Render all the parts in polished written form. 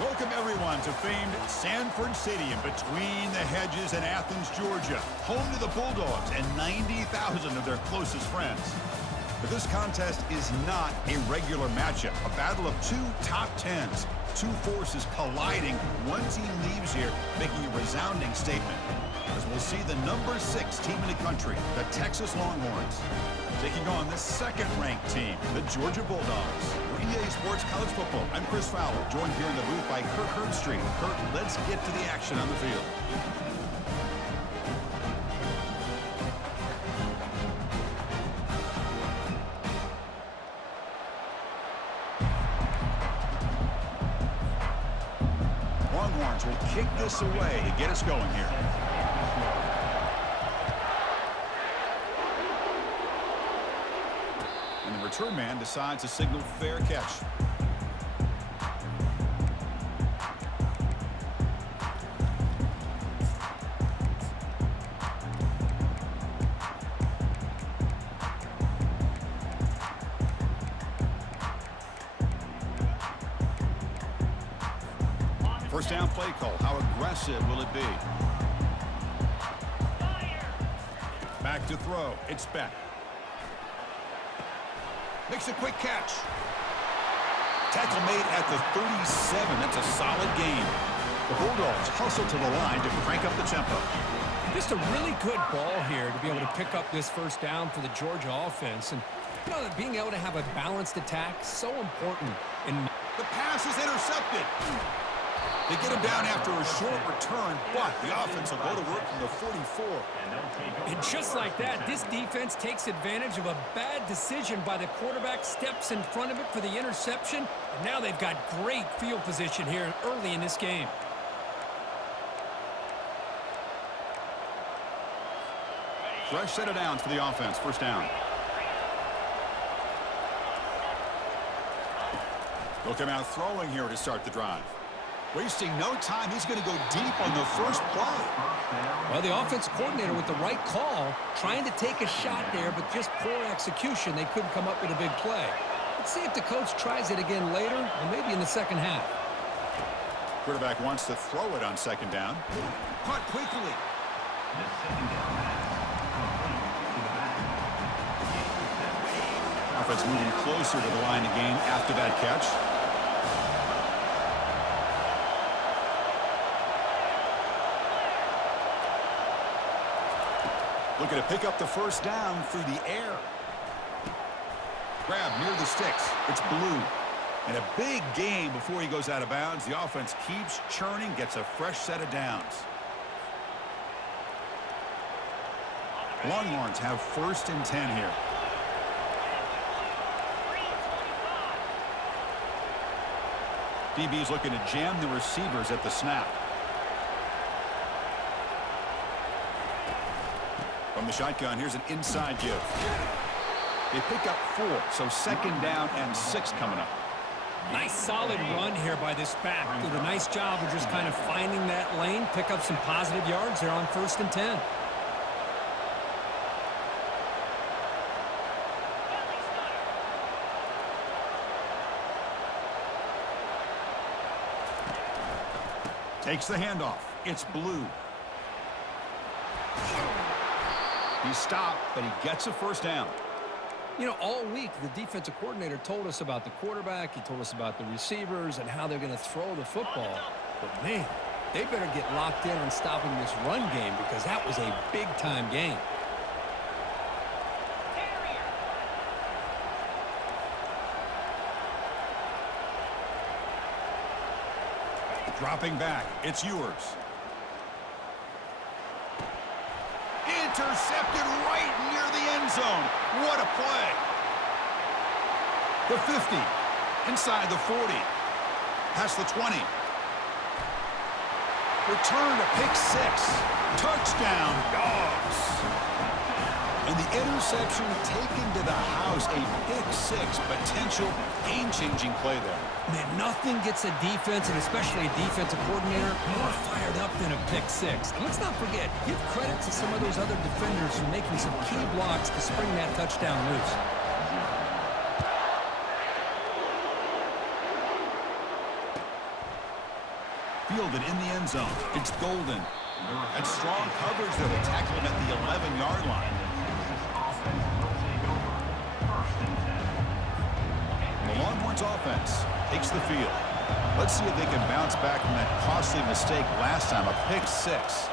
Welcome, everyone, to famed Sanford Stadium between the hedges in Athens, Georgia, home to the Bulldogs and 90,000 of their closest friends. But this contest is not a regular matchup, a battle of two top tens, two forces colliding. One team leaves here making a resounding statement, as we'll see the number 6 team in the country, the Texas Longhorns, taking on the second-ranked team, the Georgia Bulldogs. For EA Sports College Football, I'm Chris Fowler, joined here in the booth by Kirk Herbstreit. Kirk, let's get to the action on the field. Longhorns will kick this away to get us going here. And the return man decides to signal fair catch. First down play call. How aggressive will it be? Back to throw. It's Beck. Makes a quick catch. Tackle made at the 37. That's a solid gain. The Bulldogs hustle to the line to crank up the tempo. Just a really good ball here to be able to pick up this first down for the Georgia offense. And, you know, that being able to have a balanced attack is so important. The pass is intercepted. They get him down after a short return, but the offense will go to work from the 44. And just like that, this defense takes advantage of a bad decision by the quarterback, steps in front of it for the interception, and now they've got great field position here early in this game. Fresh set of downs for the offense, first down. They'll come out throwing here to start the drive. Wasting no time, he's going to go deep on the first play. Well, the offense coordinator with the right call, trying to take a shot there, but just poor execution. They couldn't come up with a big play. Let's see if the coach tries it again later, or maybe in the second half. Quarterback wants to throw it on second down. Caught quickly. Offense moving closer to the line of game after that catch. Looking to pick up the first down through the air. Grab near the sticks. It's Blue. And a big gain before he goes out of bounds. The offense keeps churning, gets a fresh set of downs. Longhorns have first and 10 here. DB's looking to jam the receivers at the snap. From the shotgun, here's an inside give. They pick up 4, so second down and 6 coming up. Nice solid run here by this back. Did a nice job of just kind of finding that lane, pick up some positive yards there on first and 10. Takes the handoff. It's Blue. He stopped, but he gets a first down. You know, all week, the defensive coordinator told us about the quarterback. He told us about the receivers and how they're going to throw the football. But, man, they better get locked in on stopping this run game because that was a big-time game. Dropping back, it's Ewers. Intercepted right near the end zone. What a play. The 50, inside the 40, past the 20. Return to pick 6. Touchdown, Dogs. And the interception taken to the house, a pick 6, potential game-changing play there. Man, nothing gets a defense, and especially a defensive coordinator, more fired up than a pick 6. And let's not forget, give credit to some of those other defenders for making some key blocks to spring that touchdown loose. Fielded in the end zone. It's Golden. And strong coverage there. They tackle him at the 11-yard line. The Longhorns offense takes the field. Let's see if they can bounce back from that costly mistake last time, a pick six.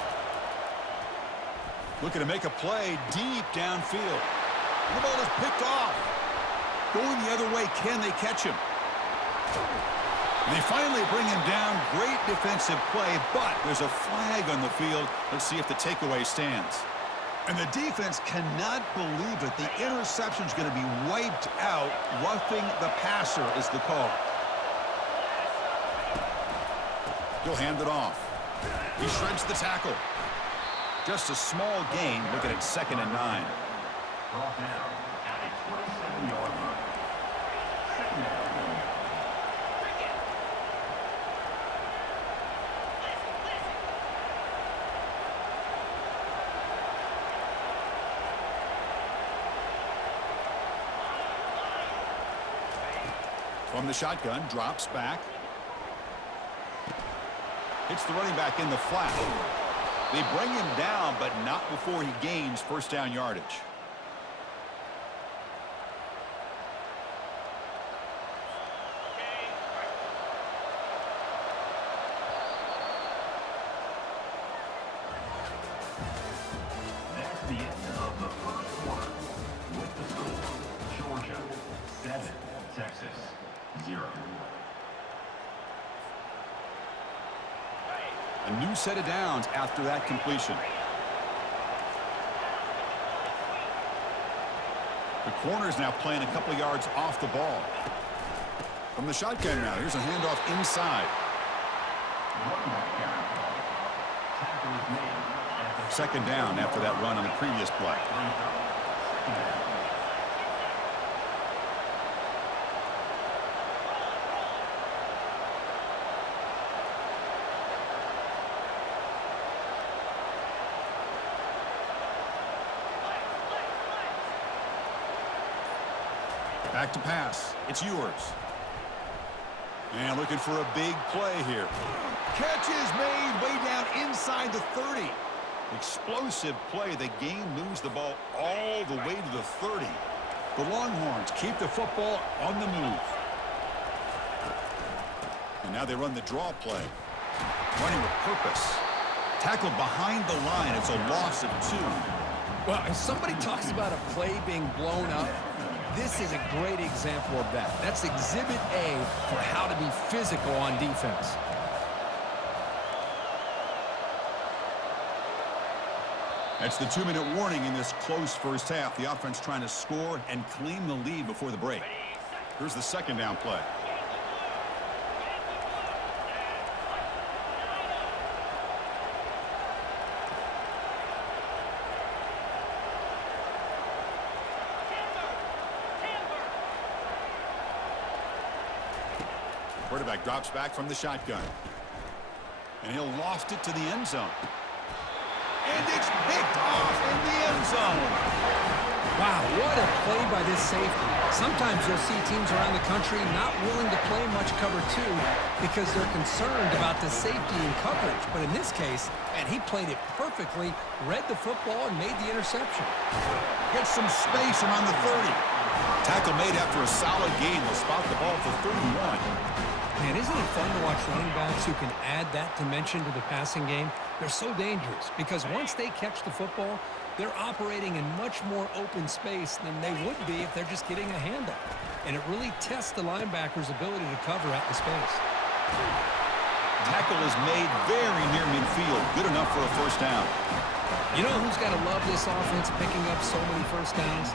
Looking to make a play deep downfield. The ball is picked off. Going the other way, can they catch him? And they finally bring him down. Great defensive play, but there's a flag on the field. Let's see if the takeaway stands. And the defense cannot believe it. The interception is going to be wiped out. Roughing the passer is the call. He'll hand it off. He shreds the tackle. Just a small gain. Looking at 2nd and 9. Brought down at a 27-yard line. 2nd down. From the shotgun, drops back. Hits the running back in the flat. They bring him down, but not before he gains first down yardage. That's the end of the first quarter. With the score, Georgia 7, Texas 0. A new set of downs after that completion. The corner's now playing a couple yards off the ball. From the shotgun now, here's a handoff inside. Second down after that run on the previous play. Back to pass. It's yours. And looking for a big play here. Catch is made way down inside the 30. Explosive play. The game moves the ball all the way to the 30. The Longhorns keep the football on the move. And now they run the draw play. Running with purpose. Tackled behind the line. It's a loss of 2. Well, if somebody talks about a play being blown up, this is a great example of that. That's Exhibit A for how to be physical on defense. That's the 2-minute warning in this close first half. The offense trying to score and claim the lead before the break. Here's the second down play. Quarterback drops back from the shotgun. And he'll loft it to the end zone. And it's picked off in the end zone. Wow, what a play by this safety. Sometimes you'll see teams around the country not willing to play much cover 2 because they're concerned about the safety and coverage. But in this case, and he played it perfectly, read the football, and made the interception. Gets some space around the 30. Tackle made after a solid gain. Will spot the ball for 31. Man, isn't it fun to watch running backs who can add that dimension to the passing game? They're so dangerous because once they catch the football, they're operating in much more open space than they would be if they're just getting a handoff. And it really tests the linebacker's ability to cover out the space. Tackle is made very near midfield. Good enough for a first down. You know who's got to love this offense picking up so many first downs?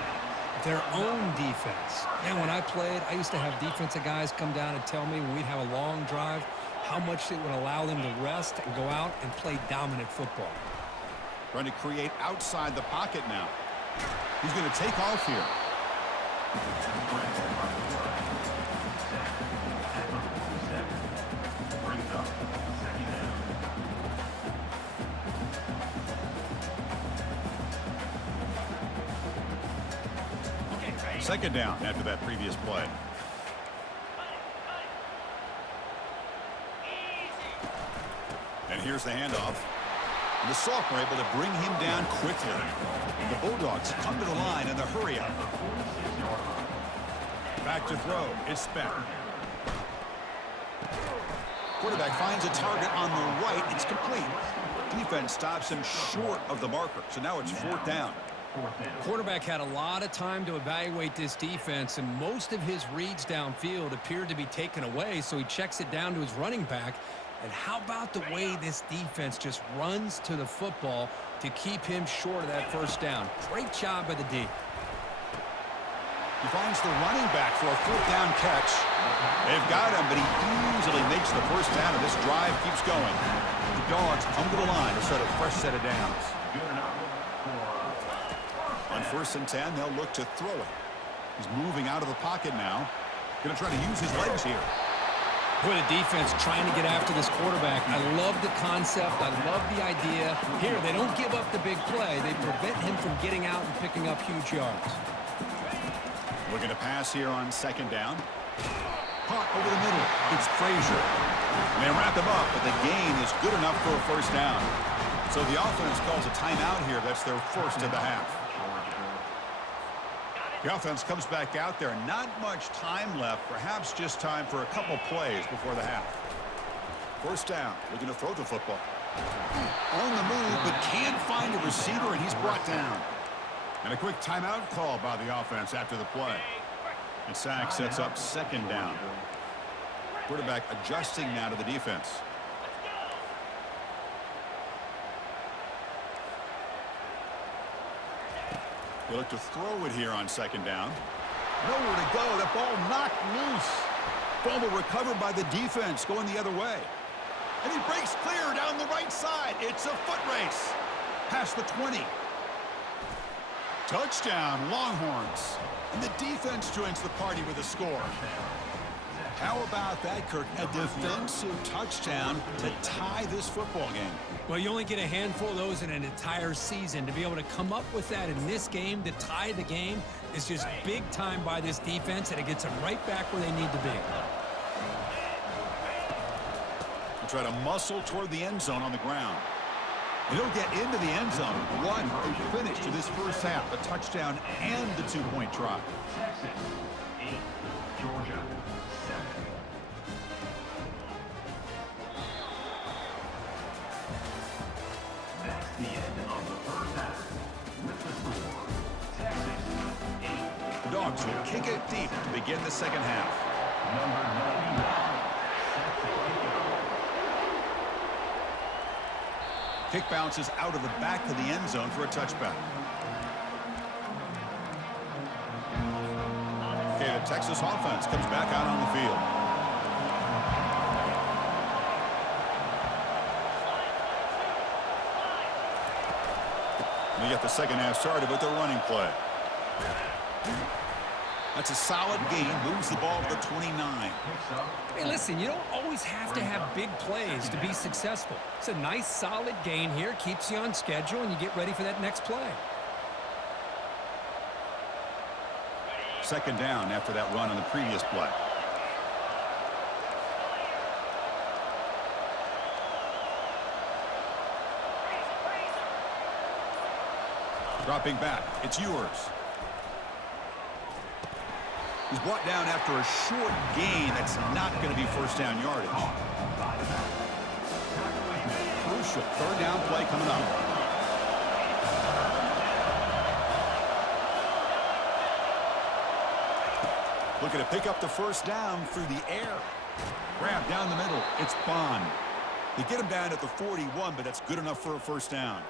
Their own defense. And when I played, I used to have defensive guys come down and tell me when we'd have a long drive how much it would allow them to rest and go out and play dominant football. Trying to create outside the pocket now. He's going to take off here. Second down after that previous play. And here's the handoff. And the sophomore able to bring him down quickly. And the Bulldogs come to the line in the hurry-up. Back to throw. It's Speck. Quarterback finds a target on the right. It's complete. Defense stops him short of the marker. So now it's 4th down. Quarterback had a lot of time to evaluate this defense, and most of his reads downfield appeared to be taken away, so he checks it down to his running back. And how about the way this defense just runs to the football to keep him short of that 1st down? Great job by the D. He finds the running back for a 4th down catch. They've got him, but he easily makes the 1st down, and this drive keeps going. The Dogs come to the line to start a fresh set of downs. On 1st and 10, they'll look to throw it. He's moving out of the pocket now. Going to try to use his legs here. Boy, the defense trying to get after this quarterback. I love the concept. I love the idea. Here, they don't give up the big play. They prevent him from getting out and picking up huge yards. Looking to pass here on 2nd down. Caught over the middle. It's Frazier. And they wrap him up, but the gain is good enough for a 1st down. So the offense calls a timeout here. That's their 1st of the half. The offense comes back out there. Not much time left. Perhaps just time for a couple plays before the half. 1st down. Looking to throw the football. On the move, but can't find a receiver, and he's brought down. And a quick timeout call by the offense after the play. And sack sets up 2nd down. Quarterback adjusting now to the defense. They look to throw it here on 2nd down. Nowhere to go. That ball knocked loose. Fumble recovered by the defense going the other way. And he breaks clear down the right side. It's a foot race. Past the 20. Touchdown, Longhorns. And the defense joins the party with a score. How about that, Kirk? A defensive touchdown to tie this football game. Well, you only get a handful of those in an entire season. To be able to come up with that in this game, to tie the game, is just big time by this defense, and it gets them right back where they need to be. They'll try to muscle toward the end zone on the ground. And he'll get into the end zone. One finish to this 1st half. A touchdown and the 2-point try. Texas 8, Georgia 7. That's the end of the 1st half. With the score, Texas 8. The Dogs will kick it deep to begin the 2nd half. Number 99. Kick bounces out of the back of the end zone for a touchback. Okay, the Texas offense comes back out on the field. We get the 2nd half started with the running play. That's a solid gain. Moves the ball to the 29. Hey, listen, you don't always have to have big plays to be successful. It's a nice, solid gain here. Keeps you on schedule, and you get ready for that next play. 2nd down after that run on the previous play. Dropping back. It's Ewers. He's brought down after a short gain. That's not going to be 1st down yardage. Crucial 3rd down play coming up. Looking to pick up the 1st down through the air. Grab down the middle. It's Bond. They get him down at the 41, but that's good enough for a 1st down.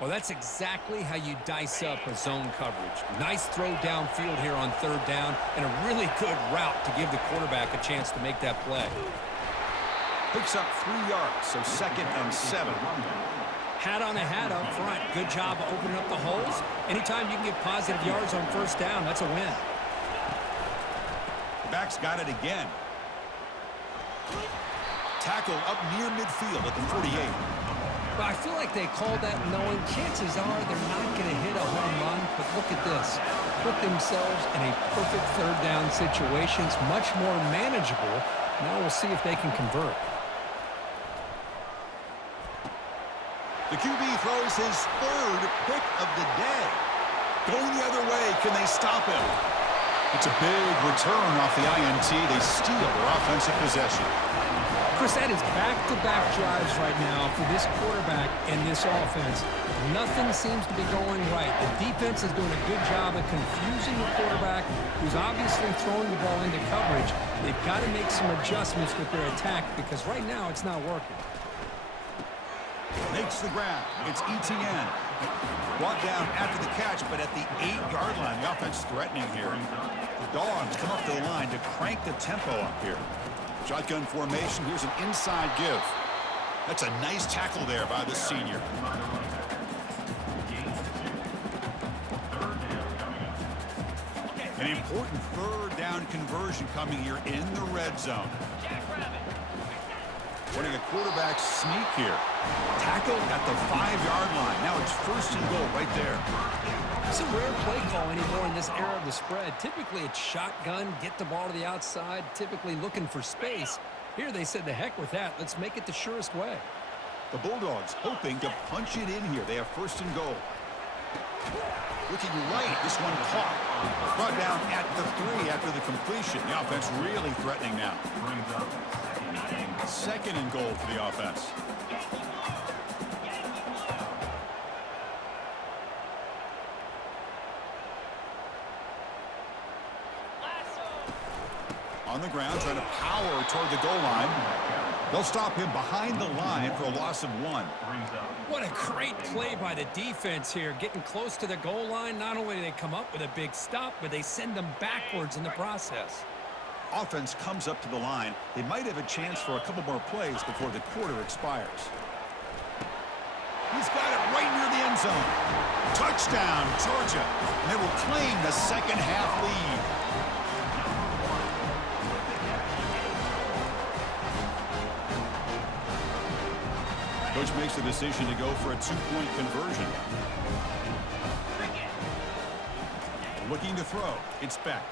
Well, that's exactly how you dice up a zone coverage. Nice throw downfield here on 3rd down, and a really good route to give the quarterback a chance to make that play. Picks up 3 yards, so 2nd and 7. Hat on a hat up front. Good job of opening up the holes. Anytime you can get positive yards on 1st down, that's a win. The back's got it again. Tackle up near midfield at the 48. But I feel like they called that knowing chances are they're not going to hit a home run. But look at this. Put themselves in a perfect 3rd down situation. It's much more manageable. Now we'll see if they can convert. The QB throws his third pick of the day. Going the other way, can they stop him? It's a big return off the INT. They steal their offensive possession. Chris, that is back-to-back drives right now for this quarterback and this offense. Nothing seems to be going right. The defense is doing a good job of confusing the quarterback, who's obviously throwing the ball into coverage. They've got to make some adjustments with their attack because right now it's not working. Makes the grab. It's ETN. Brought down after the catch, but at the 8-yard line, the offense threatening here. The Dogs come up to the line to crank the tempo up here. Shotgun formation. Here's an inside give. That's a nice tackle there by the senior. An important third down conversion coming here in the red zone. Running a quarterback sneak here. Tackle at the 5-yard line. Now it's first and goal right there. It's a rare play call anymore in this era of the spread. Typically it's shotgun, get the ball to the outside, typically looking for space. Here they said, the heck with that. Let's make it the surest way. The Bulldogs hoping to punch it in here. They have first and goal. Looking right, this one caught. Brought down at the 3 after the completion. The offense really threatening now. Second and goal for the offense. On the ground, trying to power toward the goal line. They'll stop him behind the line for a loss of 1. What a great play by the defense here. Getting close to the goal line, not only do they come up with a big stop, but they send them backwards in the process. Offense comes up to the line. They might have a chance for a couple more plays before the quarter expires. He's got it right near the end zone. Touchdown, Georgia. And they will claim the second half lead. Coach makes the decision to go for a 2-point conversion. Looking to throw. It's Beck.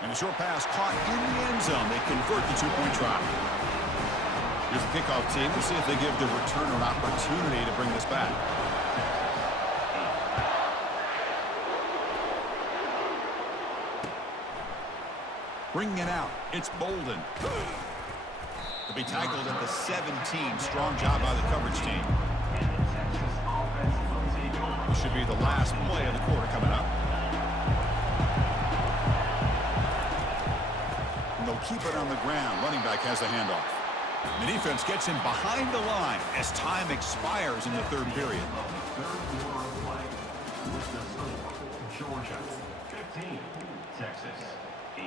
And a short pass caught in the end zone. They convert the 2-point try. Here's the kickoff team. We'll see if they give the returner an opportunity to bring this back. Bringing it out. It's Bolden. To be tackled at the 17. Strong job by the coverage team. This should be the last play of the quarter coming up. And they'll keep it on the ground. Running back has the handoff. And the defense gets him behind the line as time expires in the third period. Georgia 15, Texas 8.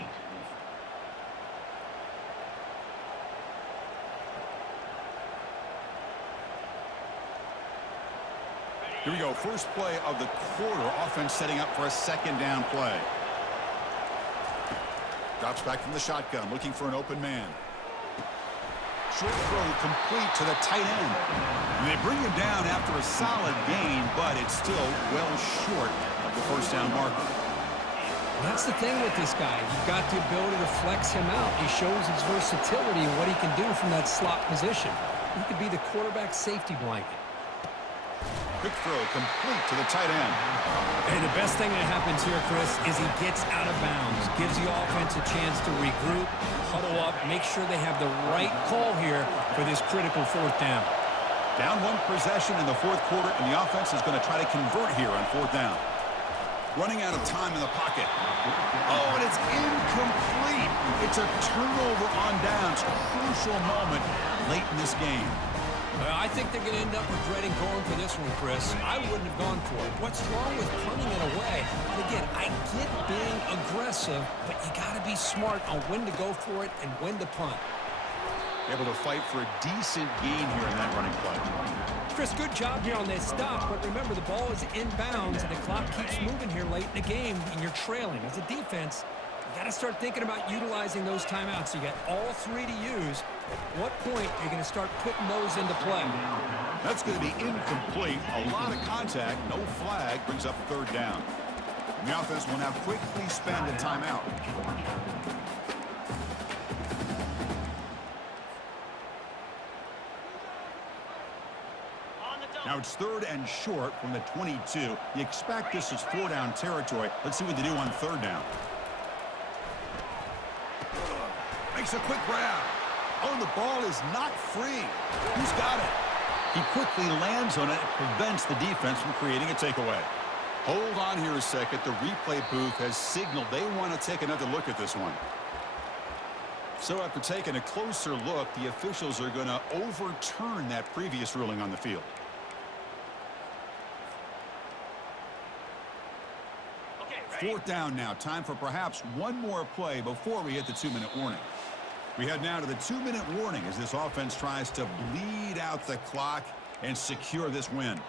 Here we go. First play of the quarter. Offense setting up for a second down play. Drops back from the shotgun, looking for an open man. Short throw complete to the tight end. And they bring him down after a solid gain, but it's still well short of the first down marker. Well, that's the thing with this guy. You've got the ability to flex him out. He shows his versatility and what he can do from that slot position. He could be the quarterback safety blanket. Quick throw complete to the tight end. And the best thing that happens here, Chris, is he gets out of bounds, gives the offense a chance to regroup, huddle up, make sure they have the right call here for this critical fourth down. Down 1 possession in the fourth quarter, and the offense is going to try to convert here on fourth down. Running out of time in the pocket. Oh, and it's incomplete. It's a turnover on downs. Crucial moment late in this game. I think they're going to end up regretting going for this one, Chris. I wouldn't have gone for it. What's wrong with punting it away? And again, I get being aggressive, but you got to be smart on when to go for it and when to punt. Able to fight for a decent gain here in that running play. Chris, good job here on this stop, but remember the ball is inbounds and the clock keeps moving here late in the game and you're trailing. As a defense, you got to start thinking about utilizing those timeouts. You got all 3 to use. At what point are you going to start putting those into play? That's going to be incomplete. A lot of contact, no flag, brings up third down. And the offense will now quickly spend a timeout. Now it's 3rd and short from the 22. You expect this is 4-down territory. Let's see what they do on 3rd down. Makes a quick grab. Oh, the ball is not free. Who's got it? He quickly lands on it and prevents the defense from creating a takeaway. Hold on here a second. The replay booth has signaled they want to take another look at this one. So after taking a closer look, the officials are going to overturn that previous ruling on the field. Fourth down now. Time for perhaps one more play before we hit the 2-minute warning. We head now to the 2-minute warning as this offense tries to bleed out the clock and secure this win.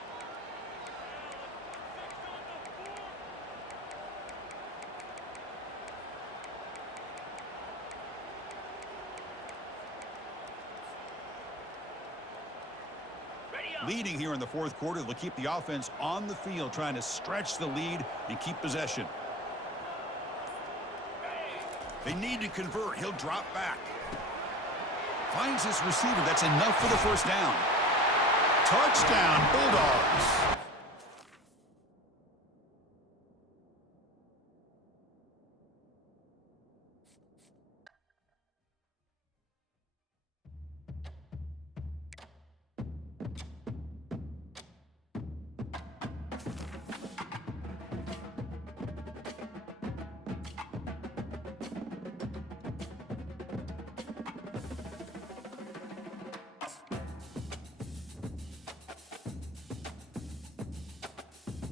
Leading here in the 4th quarter, they'll keep the offense on the field, trying to stretch the lead and keep possession. They need to convert. He'll drop back. Finds his receiver. That's enough for the 1st down. Touchdown, Bulldogs.